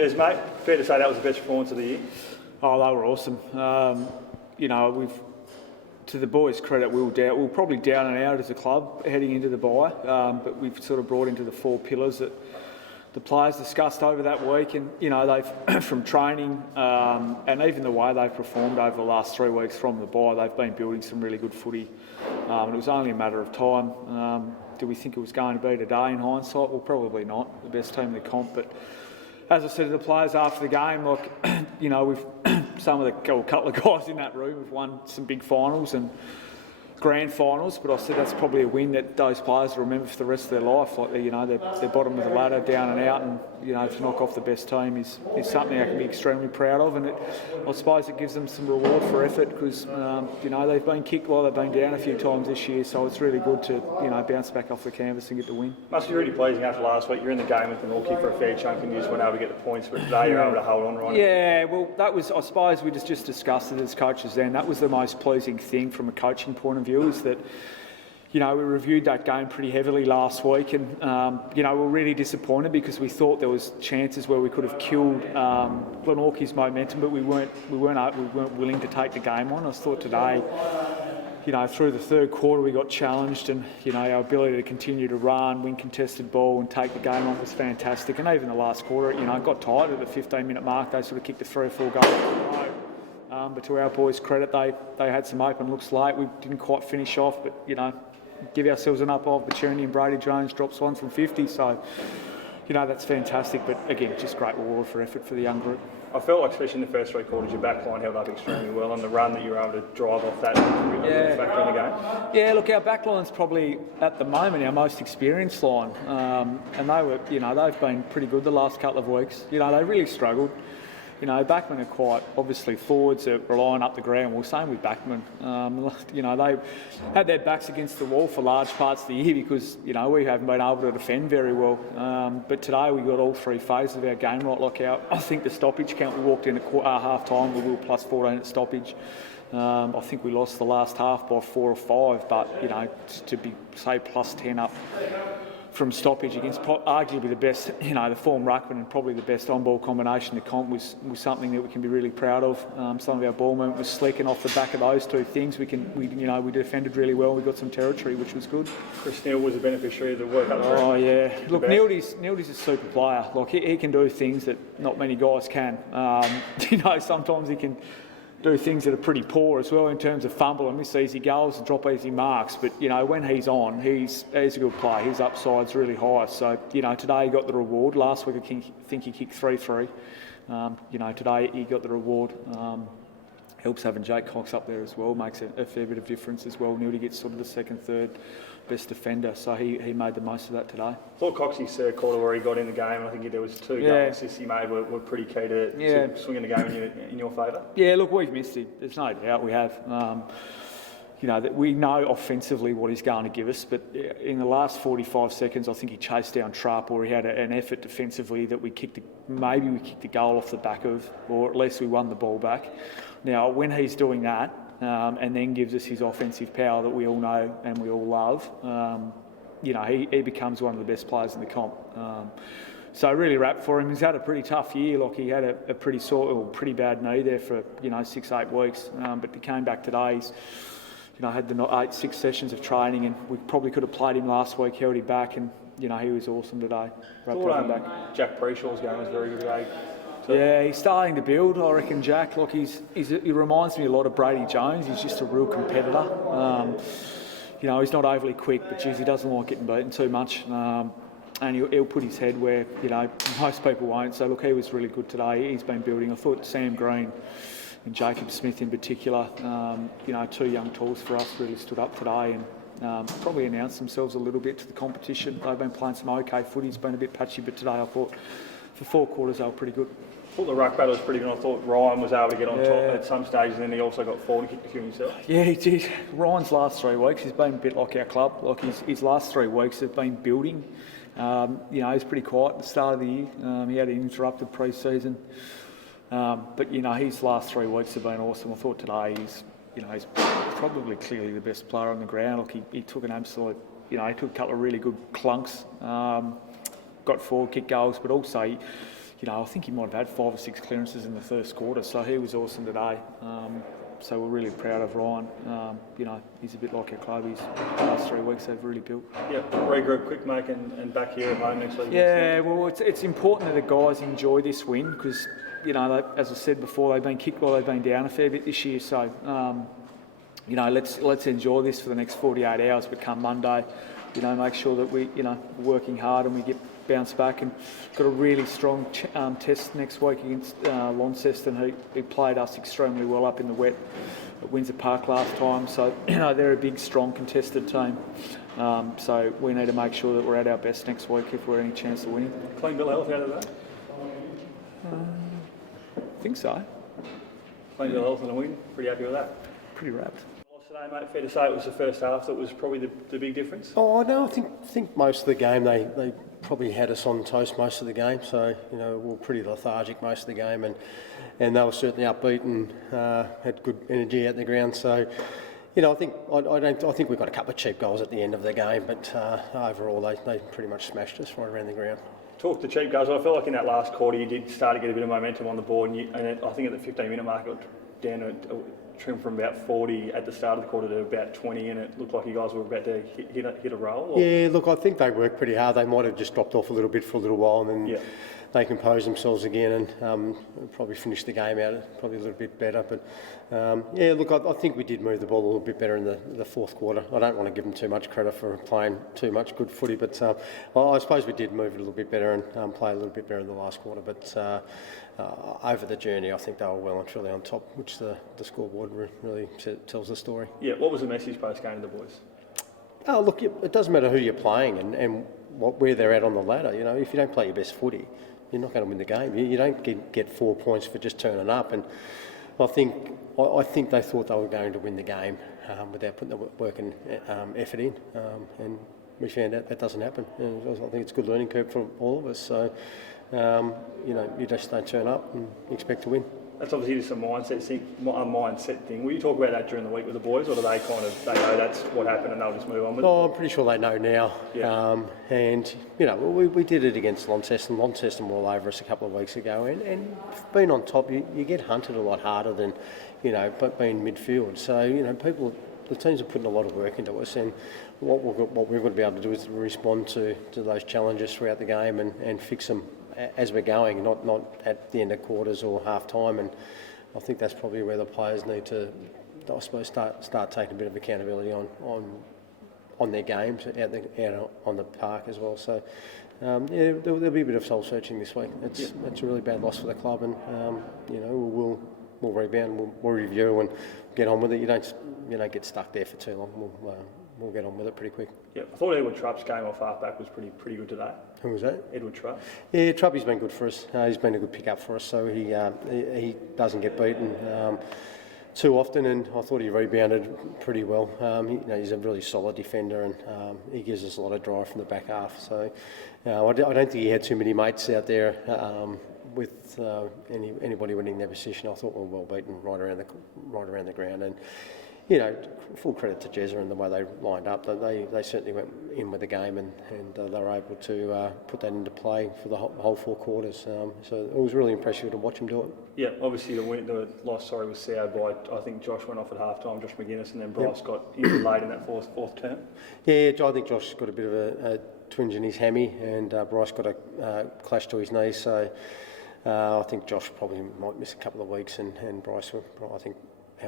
Cheers, mate. Fair to say that was the best performance of the year? Oh, they were awesome. To the boys' credit, we were probably down and out as a club heading into the bye, but we've sort of brought into the 4 pillars that the players discussed over that week, and they've from training and even the way they've performed over the last 3 weeks from the bye, they've been building some really good footy, and it was only a matter of time. Do we think it was going to be today in hindsight? Well, probably not. The best team in the comp, but as I said to the players after the game, we've a couple of guys in that room have won some big finals and grand finals, but I said that's probably a win that those players will remember for the rest of their life. They're bottom of the ladder, down and out, and to knock off the best team is something I can be extremely proud of, and I suppose it gives them some reward for effort because they've been kicked while they've been down a few times this year, so it's really good to bounce back off the canvas and get the win. Must be really pleasing after last week. You're in the game with the Norkie for a fair chunk and you just weren't able to get the points, but today you're able to hold on, right? Yeah, well, that was, I suppose we just discussed it as coaches then. That was the most pleasing thing from a coaching point of view, is that we reviewed that game pretty heavily last week, and we were really disappointed because we thought there was chances where we could have killed Glenorchy's momentum, but we weren't willing to take the game on. I thought today, through the third quarter we got challenged, and our ability to continue to run, win contested ball, and take the game on was fantastic. And even the last quarter, it got tight at the 15-minute mark. They sort of kicked 3 or 4 goals in a row. But to our boys' credit, they had some open looks late. We didn't quite finish off, but give ourselves an opportunity, and Brady Jones drops one from 50. So that's fantastic. But again, just great reward for effort for the young group. I felt like, especially in the first 3 quarters, your back line held up extremely well, and the run that you were able to drive off that was really a factor in the game. Yeah, look, our back line's probably at the moment our most experienced line, and they've been pretty good the last couple of weeks. They really struggled. Backmen are quite obviously forwards are relying up the ground. Well, same with backmen. They had their backs against the wall for large parts of the year because we haven't been able to defend very well. But today we got all 3 phases of our game right. I think the stoppage count, we walked in at half time, we were plus 14 at stoppage. I think we lost the last half by 4 or 5, but to be say plus 10 up from stoppage against arguably the best, the form ruckman and probably the best on-ball combination to comp was something that we can be really proud of. Some of our ball movement was slick, and off the back of those 2 things, we defended really well. We got some territory, which was good. Chris Neal was a beneficiary of the work up there. Oh yeah, look, Neildy's a super player. Like he can do things that not many guys can. Sometimes he can do things that are pretty poor as well in terms of fumble and miss easy goals and drop easy marks. But, when he's on, he's a good player. His upside's really high. So, today he got the reward. Last week I think he kicked 3-3. Today he got the reward. Helps having Jake Cox up there as well. Makes a fair bit of difference as well. Nildy gets sort of the second, third best defender. So he made the most of that today. I thought Coxey's third quarter where he got in the game, I think there was 2 goal assists he made were pretty key to swinging the game in your favour. Yeah, look, we've missed him. There's no doubt we have. That we know offensively what he's going to give us, but in the last 45 seconds, I think he chased down Trapp, or he had an effort defensively that we kicked the goal off the back of, or at least we won the ball back. Now, when he's doing that, and then gives us his offensive power that we all know and we all love, he becomes one of the best players in the comp. So really wrapped for him. He's had a pretty tough year. Like he had a pretty bad knee there for 6-8 weeks, but he came back today. He's had the 6 sessions of training, and we probably could have played him last week, held him back, and he was awesome today. Back. Jack Preshaw's game was very good today. Yeah, he's starting to build. I reckon Jack, look, he reminds me a lot of Brady Jones. He's just a real competitor. He's not overly quick, but geez, he doesn't like getting beaten too much. And he'll put his head where, most people won't. So, look, he was really good today. He's been building. I thought Sam Green and Jacob Smith in particular, 2 young tools for us, really stood up today and probably announced themselves a little bit to the competition. They've been playing some okay footy. It's been a bit patchy, but today I thought for 4 quarters they were pretty good. I thought the ruck battle was pretty good. I thought Ryan was able to get on top at some stages, and then he also got forward and kicked a few himself. Yeah, he did. Ryan's last 3 weeks, he's been a bit like our club. Like his last 3 weeks have been building. He's pretty quiet at the start of the year. He had an interrupted pre-season. But his last 3 weeks have been awesome. I thought today he's probably clearly the best player on the ground. Look, he took an absolute, he took a couple of really good clunks, got forward kick goals, but also I think he might have had 5 or 6 clearances in the first quarter, so he was awesome today. So we're really proud of Ryan. He's a bit like our club. He's the last 3 weeks they've really built. Yeah, regroup quick, mate, and back here at home next week. Yeah, well, it's important that the guys enjoy this win because, as I said before, they've been kicked while they've been down a fair bit this year. So, let's enjoy this for the next 48 hours. But come Monday, make sure that we're working hard and we get bounce back, and got a really strong test next week against Launceston, who played us extremely well up in the wet at Windsor Park last time. So they're a big, strong, contested team. So we need to make sure that we're at our best next week if we're any chance of winning. Clean bill of health out of that? I think so. Clean bill of health and a win. Pretty happy with that. Pretty wrapped. Today, mate, fair to say it was the first half that was probably the big difference? Oh no, I think most of the game they probably had us on toast most of the game. So we were pretty lethargic most of the game, and they were certainly upbeat and had good energy out the ground. So I think we got a couple of cheap goals at the end of the game, but overall they pretty much smashed us right around the ground. Talk to cheap goals. I felt like in that last quarter you did start to get a bit of momentum on the board, and I think at the 15-minute mark it got down to trim from about 40 at the start of the quarter to about 20, and it looked like you guys were about to hit a roll. Or? Yeah, look, I think they worked pretty hard. They might have just dropped off a little bit for a little while, and then they composed themselves again and probably finished the game out probably a little bit better. But look, I think we did move the ball a little bit better in the fourth quarter. I don't want to give them too much credit for playing too much good footy, but I suppose we did move it a little bit better and play a little bit better in the last quarter. But over the journey, I think they were well and truly on top, which the scoreboard really tells the story. Yeah, what was the message post-game to the boys? Oh, look, it doesn't matter who you're playing and where they're at on the ladder. If you don't play your best footy, you're not going to win the game. You don't get 4 points for just turning up. And I think they thought they were going to win the game without putting the work and effort in. And we found out that doesn't happen. And I think it's a good learning curve for all of us. So, you just don't turn up and expect to win. That's obviously just a mindset thing. Will you talk about that during the week with the boys, or do they they know that's what happened and they'll just move on with it? Oh, I'm pretty sure they know now. Yeah. We did it against Launceston. Launceston were all over us a couple of weeks ago, and being on top, you get hunted a lot harder than, being midfield. So, the teams are putting a lot of work into us, and what we're going to be able to do is respond to those challenges throughout the game and fix them as we're going, not at the end of quarters or half time. And I think that's probably where the players need to, I suppose, start taking a bit of accountability on their games out on the park as well. So there'll be a bit of soul searching this week. It's a really bad loss for the club, and we'll rebound, we'll review and get on with it. You don't get stuck there for too long. We'll get on with it pretty quick. Yeah, I thought Edward Trupp's game off half-back was pretty good today. Who was that? Edward Trupp. Yeah, Truppy's been good for us. He's been a good pick-up for us, so he doesn't get beaten too often, and I thought he rebounded pretty well. He's a really solid defender, and he gives us a lot of drive from the back half. So I don't think he had too many mates out there with anybody winning their position. I thought we were well beaten right around the ground, and full credit to Jezza and the way they lined up. They certainly went in with the game, and they were able to put that into play for the whole 4 quarters. So it was really impressive to watch them do it. Yeah, obviously the loss was soured by, I think Josh went off at half time, Josh McGuinness, and then Bryce got injured late in that fourth term. Yeah, I think Josh got a bit of a twinge in his hammy, and Bryce got a clash to his knee. So I think Josh probably might miss a couple of weeks, and Bryce, I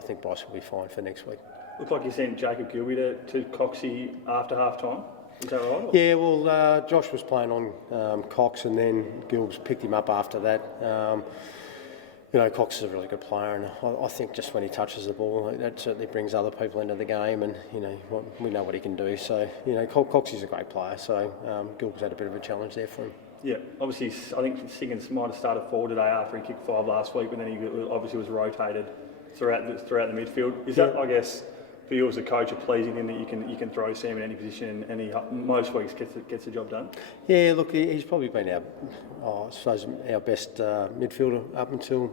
think Bryce will be fine for next week. Looks like you sent Jacob Gilby to Coxie after half time. Is that right? Or? Yeah, well, Josh was playing on Cox, and then Gilbs picked him up after that. Cox is a really good player, and I think just when he touches the ball, that certainly brings other people into the game, and we know what he can do. So Cox is a great player. So Gilbs had a bit of a challenge there for him. Yeah, obviously I think Siggins might have started forward today after he kicked 5 last week, but then he obviously was rotated throughout the midfield. Is that, I guess, for you as a coach, a pleasing in that you can throw Sam in any position and he most weeks gets the job done? Yeah, look, he's probably been our best midfielder up until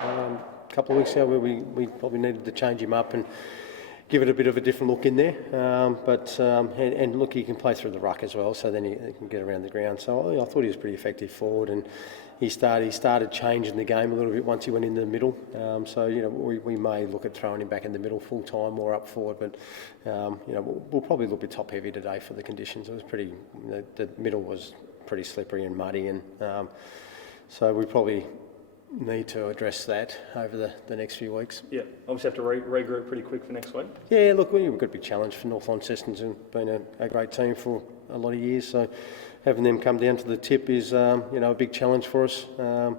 a couple of weeks ago, where we probably needed to change him up, and give it a bit of a different look in there. And look, he can play through the ruck as well, so then he can get around the ground. So I thought he was pretty effective forward, and he started changing the game a little bit once he went into the middle. So we may look at throwing him back in the middle full time or up forward, but we'll probably look a bit top heavy today for the conditions. It was pretty. The middle was pretty slippery and muddy, and so we probably need to address that over the next few weeks. Yeah, obviously have to regroup pretty quick for next week. Yeah, look, we've got a big challenge for North Launceston's been a great team for a lot of years, so having them come down to the tip is a big challenge for us. And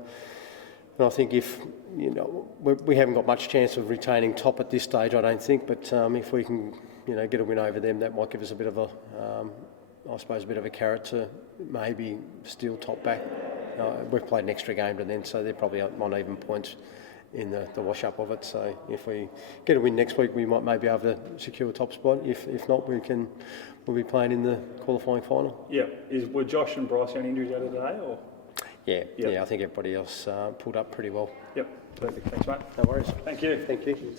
I think if we haven't got much chance of retaining top at this stage, I don't think, but if we can get a win over them, that might give us a bit of a a bit of a carrot to maybe steal top back. We've played an extra game to them, so they're probably on even points in the wash-up of it. So if we get a win next week, we might maybe be able to secure a top spot. If not, we'll be playing in the qualifying final. Yeah. Were Josh and Bryce any injuries out of today, or? Yeah, I think everybody else pulled up pretty well. Yep. Perfect. Thanks, mate. No worries. Thank you. Thank you.